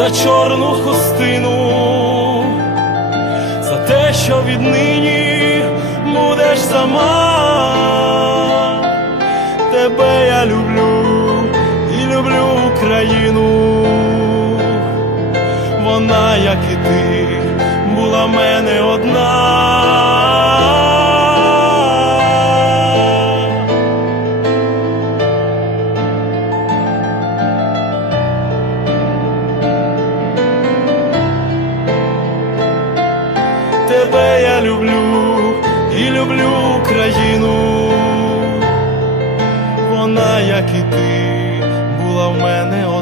За чорну хустину, за те, що віднині будеш сама, тебе я люблю і люблю Україну, вона, як і ти, була в мене одна. Тебе я люблю і люблю країну. вона, як і ти, була в мене одна.